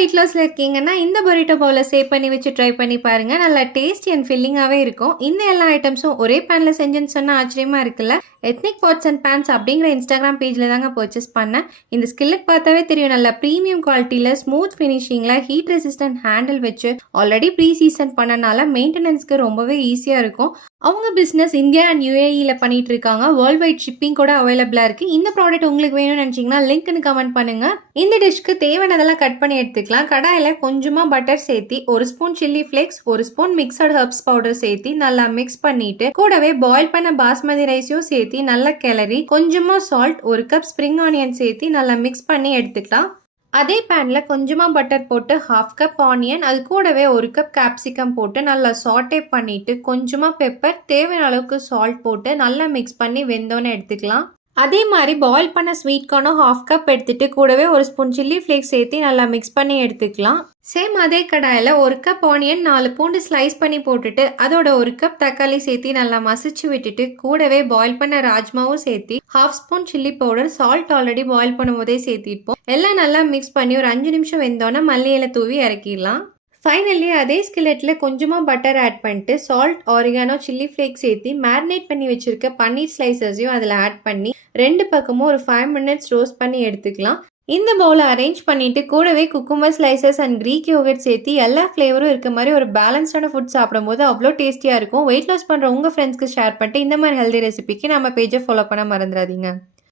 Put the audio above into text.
Wait லாஸ்ல இருக்கீங்கன்னா, இந்த பரோட்டா பவுல சேவ் பண்ணி வச்சு ட்ரை பண்ணி பாருங்க. நல்லா டேஸ்டி அண்ட் ஃபில்லிங்காவே இருக்கும். இந்த எல்லா ஐட்டம்ஸும் ஒரே பேன்ல செஞ்சேன்னு சொன்னா ஆச்சரியமா இருக்குல்ல? எத்னிக் பாட்ஸ் அண்ட் பேன்ஸ் அப்படிங்கிற இன்ஸ்டாகிராம் பேஜ்ல தாங்க பர்ச்சேஸ் பண்ணேன். இந்த ஸ்கில்லட் பார்த்தாவே தெரியும். நல்லா பிரீமியம் குவாலிட்டில, ஸ்மூத் ஃபினிஷிங்ல, ஹீட் ரெசிஸ்டன்ட் ஹேண்டில் வச்சு ஆல்ரெடி ப்ரீ சீசன் பண்ணனால மெயின்டெனன்ஸ்க்கு ரொம்பவே ஈஸியா இருக்கும். அவங்க பிசினஸ் இந்தியா அண்ட் யுஏஇல பண்ணிட்டு இருக்காங்க. வேர்ல்ட் வைட் ஷிப்பிங் கூட அவைலபிளா இருக்கு. இந்த ப்ராடக்ட் உங்களுக்கு வேணும்னு நினைச்சீங்கன்னா லிங்க்னு கமெண்ட் பண்ணுங்க. இந்த டிஷ்க்கு தேவையானதெல்லாம் கட் பண்ணி எடுத்துக்கலாம். கடாயில கொஞ்சமா பட்டர் சேர்த்தி, ஒரு ஸ்பூன் சில்லி ஃபிளேக்ஸ், ஒரு ஸ்பூன் மிக்சட் ஹர்ப்ஸ் பவுடர் சேர்த்தி நல்லா மிக்ஸ் பண்ணிட்டு, கூடவே பாயில் பண்ண பாஸ்மதி ரைஸையும் சேர்த்தி நல்லா கிளறி, கொஞ்சமா சால்ட், ஒரு கப் ஸ்ப்ரிங் ஆனியன் சேர்த்தி நல்லா மிக்ஸ் பண்ணி எடுத்துக்கலாம். அதே பேன்ல கொஞ்சமா பட்டர் போட்டு ஹாஃப் கப் ஆனியன், அது கூடவே ஒரு கப் கேப்சிகம் போட்டு நல்லா சாட்டே பண்ணிட்டு, கொஞ்சமா பெப்பர், தேவையான அளவுக்கு சால்ட் போட்டு நல்லா மிக்ஸ் பண்ணி வெந்தோன்னு எடுத்துக்கலாம். அதே மாதிரி பாயில் பண்ண ஸ்வீட் கார்னும் ஹாஃப் கப் எடுத்துட்டு, கூடவே ஒரு ஸ்பூன் சில்லி ஃப்ளேக்ஸ் சேர்த்து நல்லா மிக்ஸ் பண்ணி எடுத்துக்கலாம். சேம் அதே கடாயில் ஒரு கப் ஆனியன், 4 பூண்டு ஸ்லைஸ் பண்ணி போட்டுட்டு, அதோட ஒரு கப் தக்காளி சேர்த்து நல்லா மசிச்சு விட்டுட்டு, கூடவே பாயில் பண்ண ராஜ்மாவும் சேர்த்து, half spoon chilli powder, salt already boil பண்ணும் போதே சேர்த்திருப்போம். எல்லாம் நல்லா மிக்ஸ் பண்ணி ஒரு 5 நிமிஷம் வெந்தோன்னா மல்லி இலை தூவி இறக்கிடலாம். ஃபைனலி அதே ஸ்கில்லெட்டில் கொஞ்சமாக பட்டர் ஆட் பண்ணிட்டு, சால்ட், ஆரிகானோ, சில்லி ஃப்ளேக்ஸ் சேர்த்து மேரினேட் பண்ணி வச்சுருக்க பன்னீர் ஸ்லைசஸையும் அதில் ஆட் பண்ணி 2 பக்கமும் ஒரு 5 மினிட்ஸ் ரோஸ்ட் பண்ணி எடுத்துக்கலாம். இந்த பவுலை அரேஞ்ச் பண்ணிட்டு, கூடவே cucumber slices and Greek yogurt சேர்த்து எல்லா ஃப்ளேவரும் இருக்க மாதிரி ஒரு பேலன்ஸ்டான ஃபுட் சாப்பிடும்போது அவ்வளோ டேஸ்டியாக இருக்கும். வெயிட் லாஸ் பண்ணுற உங்கள் ஃப்ரெண்ட்ஸ்க்கு ஷேர் பண்ணிட்டு இந்த மாதிரி ஹெல்தி ரெசிபிக்கு நம்ம பேஜை ஃபாலோ பண்ண மறந்துடாதீங்க.